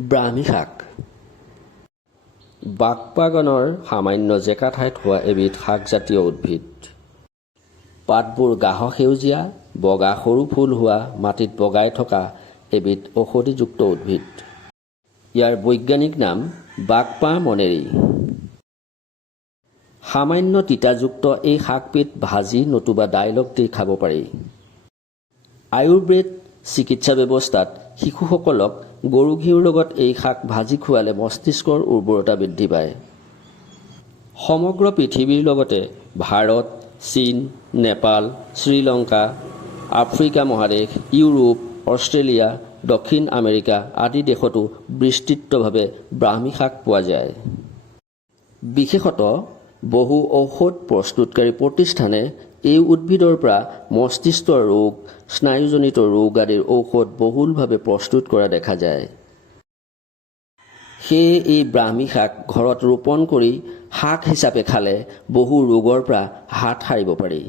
ব্ৰাহ্মী শাক বাগবাগানৰ সামান্য জেকা ঠাইত হোৱা এবিধ শাকজাতীয় উদ্ভিদ। পাতবোৰ গাঢ় সেউজীয়া, বগা সৰু ফুল হোৱা মাটিত বগাই থকা এবিধ ঔষধিযুক্ত উদ্ভিদ। ইয়াৰ বৈজ্ঞানিক নাম বাগপা মনেৰী। সামান্য তিতাযুক্ত এই শাকবিধ ভাজি নতুবা দাইলত দি খাব পাৰি। আয়ুৰ্বেদ চিকিৎসা ব্যৱস্থাত শিশুসকলক গৰু ঘিউৰ লগত এই শাক ভাজি খুৱালে মস্তিষ্কৰ উৰ্বৰতা বৃদ্ধি পায়। সমগ্ৰ পৃথিৱীৰ লগতে ভাৰত, চীন, নেপাল, শ্ৰীলংকা, আফ্ৰিকা মহাদেশ, ইউৰোপ, অষ্ট্ৰেলিয়া, দক্ষিণ আমেৰিকা আদি দেশতো বিস্তৃতভাৱে ব্ৰাহ্মী শাক পোৱা যায়। বিশেষতঃ বহু ঔষধ প্ৰস্তুতকাৰী প্ৰতিষ্ঠানে এই উদ্ভিদৰ পৰা মস্তিষ্কৰ ৰোগ, স্নায়ুজনিত ৰোগ আদিৰ ঔষধ বহুলভাৱে প্ৰস্তুত কৰা দেখা যায়। সেয়ে এই ব্ৰাহ্মী শাক ঘৰত ৰোপণ কৰি শাক হিচাপে খালে বহু ৰোগৰ পৰা হাত সাৰিব পাৰি।